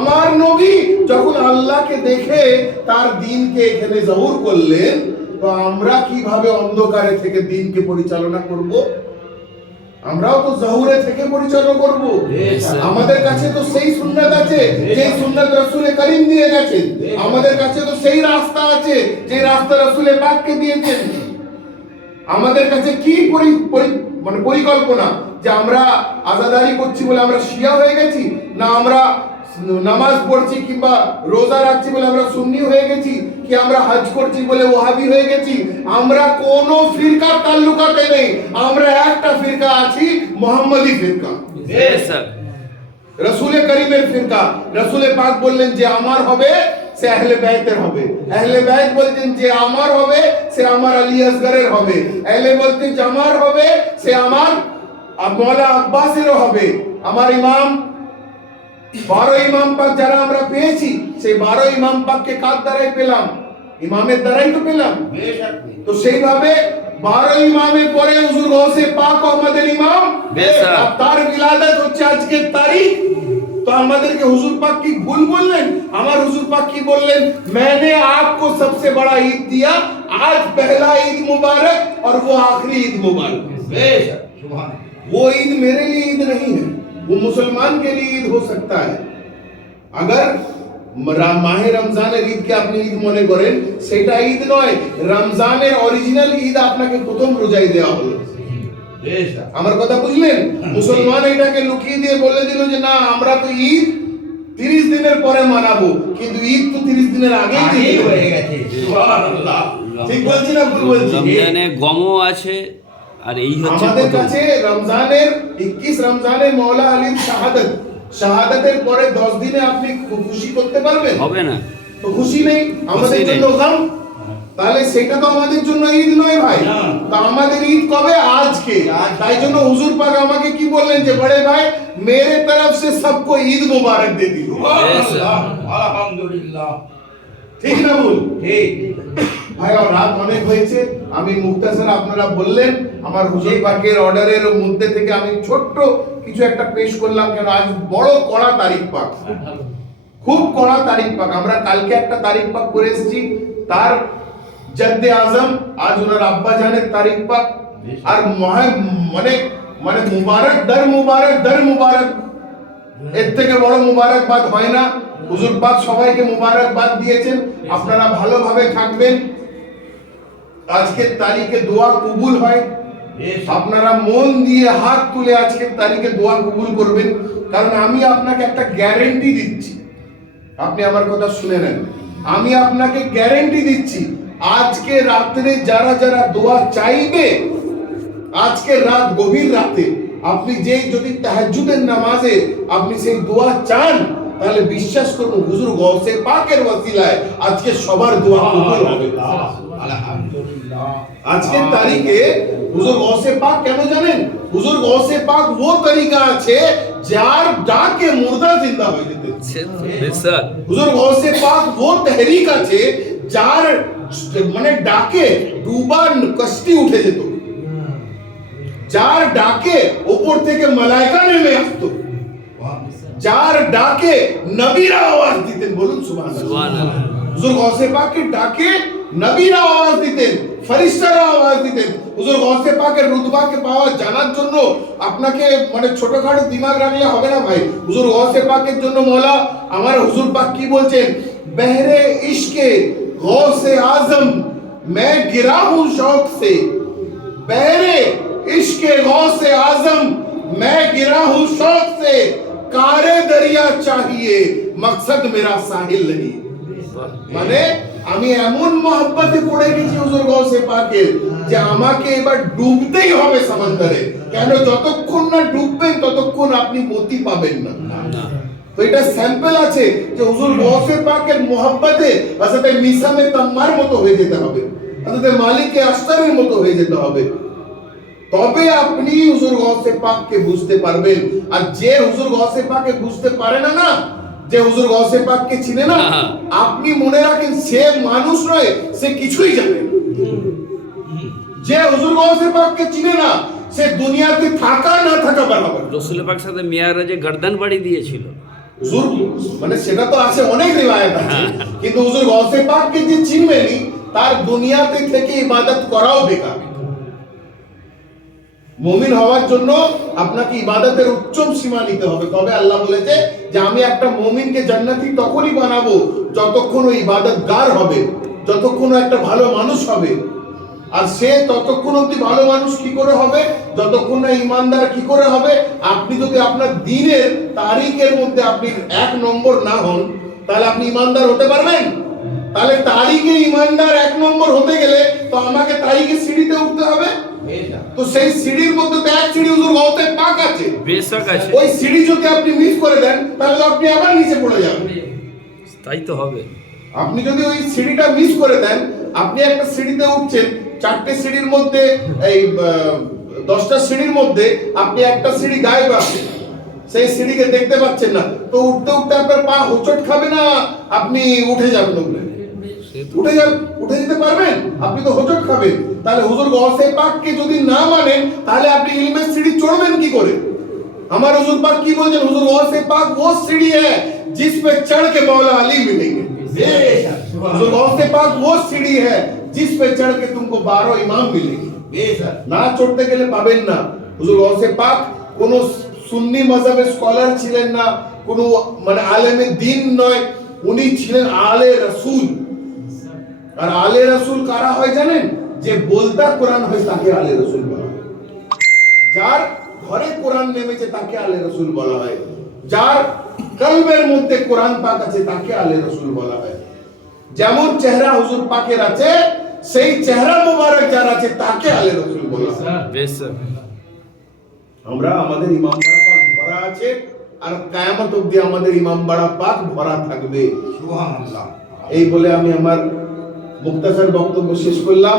আমার নবী যখন আল্লাহকে দেখে তার দ্বীনকে এখানে জহুর করলেন, তো আমরা কিভাবে অন্ধকারে থেকে দ্বীনকে পরিচালনা করব? আমরাও তো জহুরে থেকে পরিচালনা করব। আমাদের কাছে তো সেই সুন্নাত আছে যে সুন্নাত রাসূল করিম দিয়ে গেছেন। আমাদের কাছে তো সেই রাস্তা আছে যে রাস্তা রাসূল পাককে দিয়েছেন। আমাদের কাছে কি মানে পরিকল্পনা যে আমরা আজাদারি করছি বলে আমরা শিয়া হয়ে গেছি, না আমরা নামাজ পড়ছি কিংবা রোজা রাখছি বলে আমরা সুন্নি হয়ে গেছি, কি আমরা হজ করছি বলে ওয়াহাবি হয়ে গেছি? আমরা কোন ফিরকার তাল্লুকাতে নেই। আমরা একটা ফিরকা আছি, মুহাম্মাদি ফিরকা, রাসূল করিমের ফিরকা। রাসূল পাক বললেন যে আমার হবে সে আহলে বাইতের হবে। আহলে বাইত বলতেন যে আমার হবে সে আমার আলী আসগরের হবে। আহলে বলতেন যে আমার হবে সে আমার মওলা আব্বাসেরও হবে। আমার ইমাম 12 ইমাম পাক যারা আমরা পেয়েছি, সেই 12 ইমাম পাককে কার দ্বারাই পেলাম? ইমামের দ্বারাই তো পেলাম। তো সেইভাবে 12 ইমামের পরে হুজুর গৌসে পাক আমাদের ইমাম, তার বিলাদত হচ্ছে আজকের তারিখ। तो আমাদেরকে হুজুর পাক কি ভুল বললেন? আমার হুজুর পাক কি বললেন? मैंने आपको सबसे बड़ा ईद दिया, आज पहला ईद मुबारक और वो आखिरी ईद मुबारक। बेशक सुभान, वो ईद मेरे लिए ईद नहीं है, वो मुसलमान के लिए ईद हो सकता है। अगर মাহে রমজানের ঈদকে আপনি ঈদ মনে করেন, সেটা ঈদ নয়। রমজানের অরিজিনাল ঈদ আপনাকে প্রথম রোজায় দেওয়া হলো। আমার কথা বুঝলেন? মুসলমান এটাকে লুকিয়ে দিয়ে বলে দিল যে না আমরা তো ঈদ 30 দিনের পরে মানাবো, কিন্তু ঈদ তো 30 দিনের আগেই হয়ে গেছে। সুবহানাল্লাহ, ঠিক বলছি না ভুল বলছি? রমজানে গমও আছে, আর এই হচ্ছে আমাদের কাছে রমজানের 21 রমজানে মওলা আলীর শাহাদাত, শাহাদাতের পরে 10 দিনে আপনি খুশি করতে পারবেন? হবে না তো খুশি নেই, আমাদের জন্য গম। তাহলে সেটা তো আমাদের জন্য ঈদ নয় ভাই। তো আমাদের ঈদ কবে? আজকে। তাই জন্য হুজুর পাক আমাকে কি বললেন যে বড়ে ভাই मेरे तरफ से सबको ঈদ মুবারক দে দিও। আলহামদুলিল্লাহ, ঠিক না ভুল? ঠিক ভাই। আর রাত অনেক হয়েছে, আমি মুক্তাসার আপনারা বললেন আমার হুজুর পাকের অর্ডারের মধ্যে থেকে আমি ছোট্ট কিছু একটা পেশ করলাম। কেন আজ বড় কড়া তারিখ পাক, খুব কড়া তারিখ পাক। আমরা কালকে একটা তারিখ পাক করে এসেছি, তার জদ্দে আজম আজ ওনার আব্বা জানের তারিখ পাক। আর মানে মানে মুবারক দর মুবারক দর মুবারক, এর থেকে বড় মুবারকবাদ হয় না। হুজুর পাক সবাইকে মুবারকবাদ দিয়েছেন। আপনারা ভালোভাবে থাকবেন, আজকের তারিখে দোয়া কবুল হয়। আপনারা মন দিয়ে হাত তুলে আজকের তারিখে দোয়া কবুল করবেন, কারণ আমি আপনাকে একটা গ্যারান্টি দিচ্ছি। আপনি আমার কথা শুনে নেন, আমি আপনাকে গ্যারান্টি দিচ্ছি আজকে রাতে যারা যারা দোয়া চাইবে, আজকে রাত গভীর রাতে আপনি যেই যদি তাহাজ্জুদের নামাজে আপনি সেই দোয়া চান, তাহলে বিশ্বাস করুন হুজুর গৌসে পাকের ওসিলায় আজকে সবার দোয়া কবুল হবে। আলহামদুলিল্লাহ, আজকের তারিখে হুজুর গৌসে পাক কেন জানেন? হুজুর গৌসে পাক ও তরিকা আছে যার ডাকে মুর্দা জিন্দা হয়ে যেতে। হুজুর গৌসে পাক ও তহরিক আছে যার মানে ডাকে ডুবা কষ্টি উঠে যেত, যার ডাকে উপর থেকে মালায়েকা নেমে আসতো, যার ডাকে নবীরা আওয়াজ দিতেন। বলুন সুবহানাল্লাহ। হুজুর গৌসে পাকের ডাকে নবীরা আওয়াজ দিতেন, ফেরেশতারা আওয়াজ দিতেন। হুজুর গৌসে পাকের রুতবাকে পাওয়া জানার জন্য আপনাকে মানে ছোটখাটো দিমাগ রাখলে হবে না ভাই। হুজুর গৌসে পাকের জন্য মওলা আমার হুজুর পাক কি বলছেন? বহরে ইশকে গৌসে আজম मैं गिरा हूं शौक से, बहरे इश्के गौसे आजम मैं गिरा हूं शौक से, कारे दरिया चाहिए मकसद मेरा साहिल नहीं। মানে আমি এমন মহব্বতে পড়ে গেছি হুজুর গৌসে পাকের যে আমাকে এবার ডুবতেই হবে সমুদ্রে। কেন? যতক্ষণ না ডুববেন ততক্ষণ আপনি মতি পাবেন না। তো এটা স্যাম্পল আছে যে হুজুর গৌসে পাকের মহব্বতে হযরত মিসামে তাম্মার মতো হয়ে যেতে হবে, হযরত মালিকে আশতারের মতো হয়ে যেতে হবে, তবে আপনি হুজুর গৌসে পাককে বুঝতে পারবেন। আর যে হুজুর গৌসে পাককে বুঝতে পারে না, না যে হুজুর গৌসে পাককে চিনে না, আপনি মনে রাখেন সে মানুষ নয়, সে কিছুই জানে না। যে হুজুর গৌসে পাককে চিনে না, সে দুনিয়াতে থাকা না থাকা বরাবর। রাসূল পাক সাথে মিয়ারাজে গর্দন বাড়ি দিয়েছিল, হুজুর মানে সেটা তো আছে, অনেক রিওয়ায়াত আছে, কিন্তু হুজুর গৌসে পাককে যে চিনবেনি তার দুনিয়াতে থেকে ইবাদত করাও বেকার। মুমিন হওয়ার জন্য আপনাকে ইবাদতের উচ্চম সীমা নিতে হবে, তবে আল্লাহ বলেছে যে আমি একটা মুমিনকে জান্নাতি তখনই বানাবো যতক্ষণ ও ইবাদতগার হবে, যতক্ষণ ও একটা ভালো মানুষ হবে। আর সে ততক্ষণ অব্দি ভালো মানুষ কি করে হবে, যতক্ষণ না ইমানদার কি করে হবে। আপনি যদি আপনার দ্বীনের তারিখের মধ্যে আপনি 1 নম্বর না হন, তাহলে আপনি ইমানদার হতে পারবেন? তাহলে তারিখে ইমানদার 1 নম্বর হতে গেলে তো আমাকে তারিখে সিঁড়িতে উঠতে হবে। তো সেই সিঁড়ির মধ্যে তো 1 সিঁড়ি হুজুর গৌসে পাক আছে, বেশক আছে, ওই সিঁড়ি যদি আপনি মিস করে দেন তাহলে তো আপনি আবার নিচে পড়ে যাবেন। তাই তো হবে। আপনি যদি ওই সিঁড়িটা মিস করে দেন, আপনি একটা সিঁড়িতে উঠছেন, 4টে সিঁড়ির মধ্যে এই 10টা সিঁড়ির মধ্যে আপনি একটা সিঁড়ি গায়েব আছে, সেই সিঁড়িকে দেখতে পাচ্ছেন না, তো উঠতে উঠতে আপনার পা হোঁচট খাবে না, আপনি উঠে যাবেন উপরে, উঠে যেতে পারবেন? আপনি তো হোঁচট খাবেন। তাহলে হুজুর গৌসে পাককে যদি না মানেন তাহলে আপনি ইলমের সিঁড়ি চড়বেন কি করে? আমার হুজুর পাক কি বলছেন, হুজুর গৌসে পাক वो सीढ़ी है जिस पे चढ़ के मौला अली मिलेंगे। হুজুর গৌসে পাক वो सीढ़ी है जिस पे चढ़ के तुमको 12 इमाम मिलेंगे। না চড়তে গেলে পাবেন না। হুজুর গৌসে পাক কোন সুন্নি মাযহাবের স্কলার ছিলেন না, কোন মানে আলেমে দ্বীন নয়, উনি ছিলেন আলে রাসূল। আর আলে রাসূল কারা হয় জানেন? যে বলতা কোরআন হয় তাকে আলে রাসূল বলা হয়। যার ঘরে কোরআন নেমেছে তাকে আলে রাসূল বলা হয়। যার কলবের মধ্যে কোরআন পাক আছে তাকে আলে রাসূল বলা হয়। যেমন চেহারা হুজুর পাকের আছে, সেই চেহারা মোবারক যার আছে তাকে আলে রাসূল বলা হয়। বেশক আমরা আমাদের ইমামবাড়া পাক ভরা আছে, আর কিয়ামত অবধি আমাদের ইমামবাড়া পাক ভরা থাকবে। সুবহানাল্লাহ। এই বলে আমি আমার মুক্তাসার বক্তব্য শেষ করলাম।